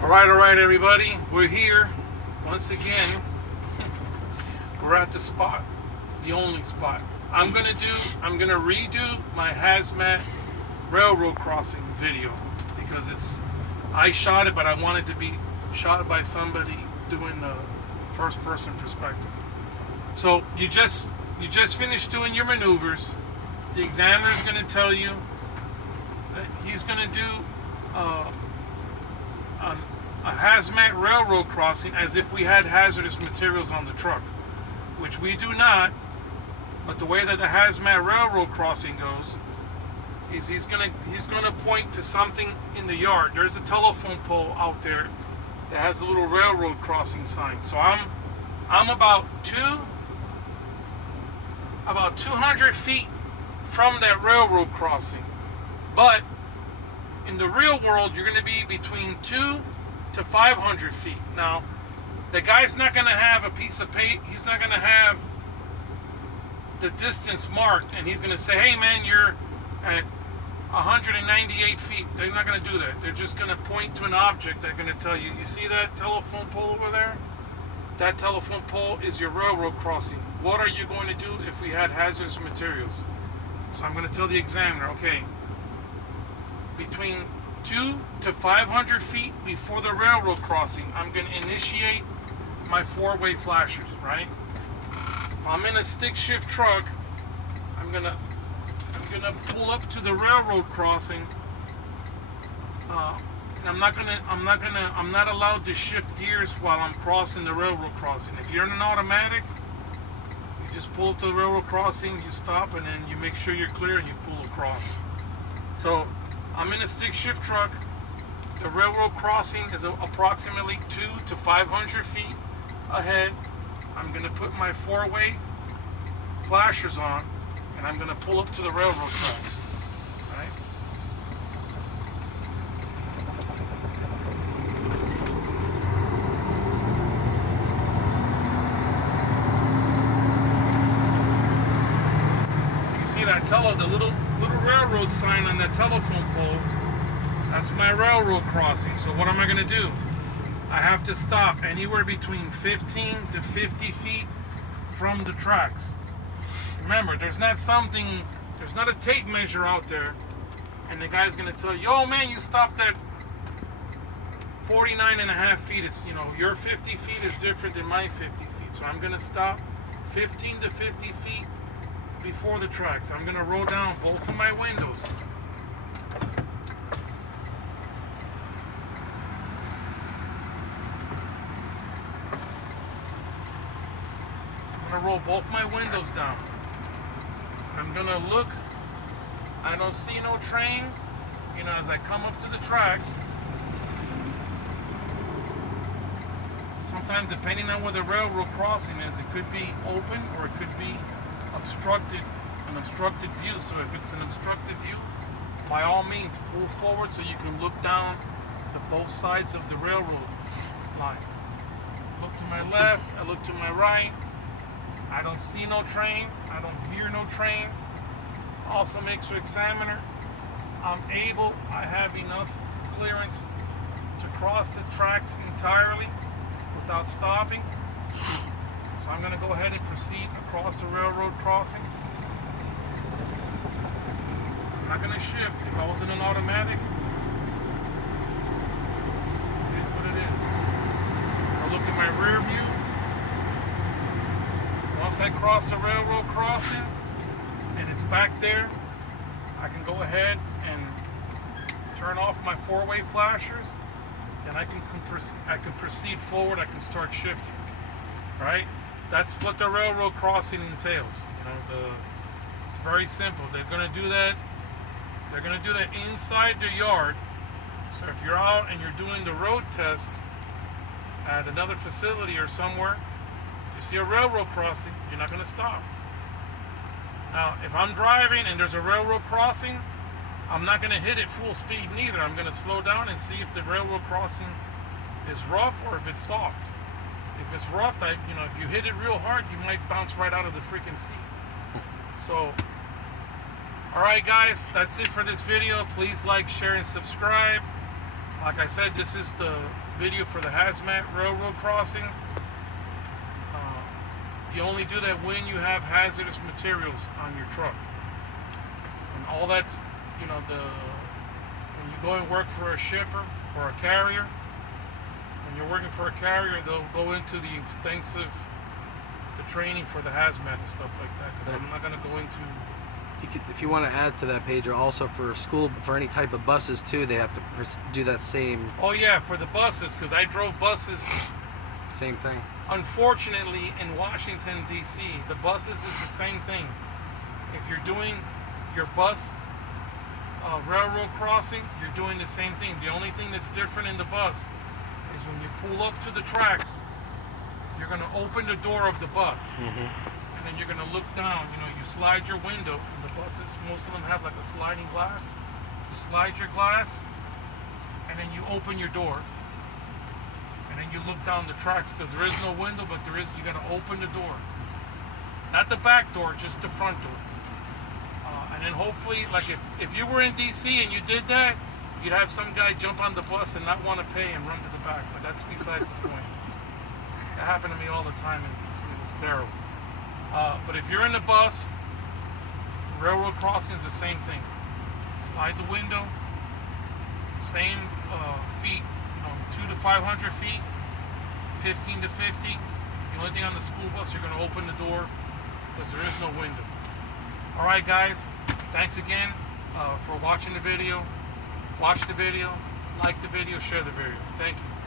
All right, everybody. We're here once again. We're at the spot, the only spot. I'm gonna redo my Hazmat railroad crossing video because I shot it, but I wanted to be shot by somebody doing the first-person perspective. So you just finished doing your maneuvers. The examiner is gonna tell you that he's gonna do a hazmat railroad crossing as if we had hazardous materials on the truck, which we do not. But the way that the hazmat railroad crossing goes is he's gonna point to something in the yard. There's a telephone pole out there that has a little railroad crossing sign. So I'm about 200 feet from that railroad crossing. But in the real world, you're going to be between 2 to 500 feet. Now, the guy's not going to have a piece of paper. He's not going to have the distance marked, and he's going to say, hey, man, you're at 198 feet. They're not going to do that. They're just going to point to an object. They're going to tell you, you see that telephone pole over there? That telephone pole is your railroad crossing. What are you going to do if we had hazardous materials? So I'm going to tell the examiner, okay, between 2 to 500 feet before the railroad crossing, I'm going to initiate my four-way flashers, right? If I'm in a stick shift truck, I'm gonna pull up to the railroad crossing. And I'm not allowed to shift gears while I'm crossing the railroad crossing. If you're in an automatic, you just pull up to the railroad crossing, you stop, and then you make sure you're clear and you pull across. So I'm in a stick shift truck. The railroad crossing is approximately 2 to 500 feet ahead. I'm going to put my four-way flashers on, and I'm going to pull up to the railroad tracks. Right? You see that the little railroad sign on that telephone pole? That's my railroad crossing. So what am I going to do? I have to stop anywhere between 15 to 50 feet from the tracks. Remember, there's not a tape measure out there, and the guy's going to tell you, oh man, you stopped at 49 and a half feet. It's, your 50 feet is different than my 50 feet. So I'm going to stop 15 to 50 feet before the tracks. I'm going to roll down both of my windows. I'm going to roll both my windows down. I'm going to look. I don't see no train. As I come up to the tracks. Sometimes, depending on where the railroad crossing is, it could be open or it could be an obstructed view. So if it's an obstructed view, by all means, pull forward so you can look down to both sides of the railroad line. Look to my left, I look to my right. I don't see no train. I don't hear no train. Also makes the examiner, I have enough clearance to cross the tracks entirely without stopping. So I'm going to go ahead and proceed across the railroad crossing. I'm not going to shift. If I was in an automatic, it is what it is. I'll look at my rear view. Once I cross the railroad crossing and it's back there, I can go ahead and turn off my four-way flashers, and I can proceed forward. I can start shifting. Right? That's what the railroad crossing entails. It's very simple. They're going to do that. They're going to do that inside the yard. So if you're out and you're doing the road test at another facility or somewhere, you see a railroad crossing, you're not going to stop. Now, if I'm driving and there's a railroad crossing, I'm not going to hit it full speed neither. I'm going to slow down and see if the railroad crossing is rough or if it's soft. If it's rough, if you hit it real hard, you might bounce right out of the freaking seat. So, alright guys, that's it for this video. Please like, share, and subscribe. Like I said, this is the video for the Hazmat railroad crossing. You only do that when you have hazardous materials on your truck. And all that's, you know, when you go and work for a shipper or a carrier, when you're working for a carrier, they'll go into the extensive, the training for the hazmat and stuff like that. Because I'm not going to go into. If you want to add to that page, or also for school, for any type of buses too, they have to do that same. Oh yeah, for the buses, because I drove buses. Same thing. Unfortunately, in Washington, D.C., the buses is the same thing. If you're doing your bus railroad crossing, you're doing the same thing. The only thing that's different in the bus is when you pull up to the tracks, you're going to open the door of the bus. And then you're going to look down. You know, you slide your window. And the buses, most of them have like a sliding glass. You slide your glass, and then you open your door. And then you look down the tracks, because there is no window, but there is. You got to open the door, not the back door, just the front door. And then hopefully, like if you were in DC and you did that, you'd have some guy jump on the bus and not want to pay and run to the back. But that's besides the point. That happened to me all the time in DC. It was terrible. But if you're in the bus, railroad crossing is the same thing. Slide the window, same feet. 2 to 500 feet, 15 to 50. The only thing on the school bus, you're going to open the door because there is no window. All right, guys. Thanks again for watching the video. Watch the video, like the video, share the video. Thank you.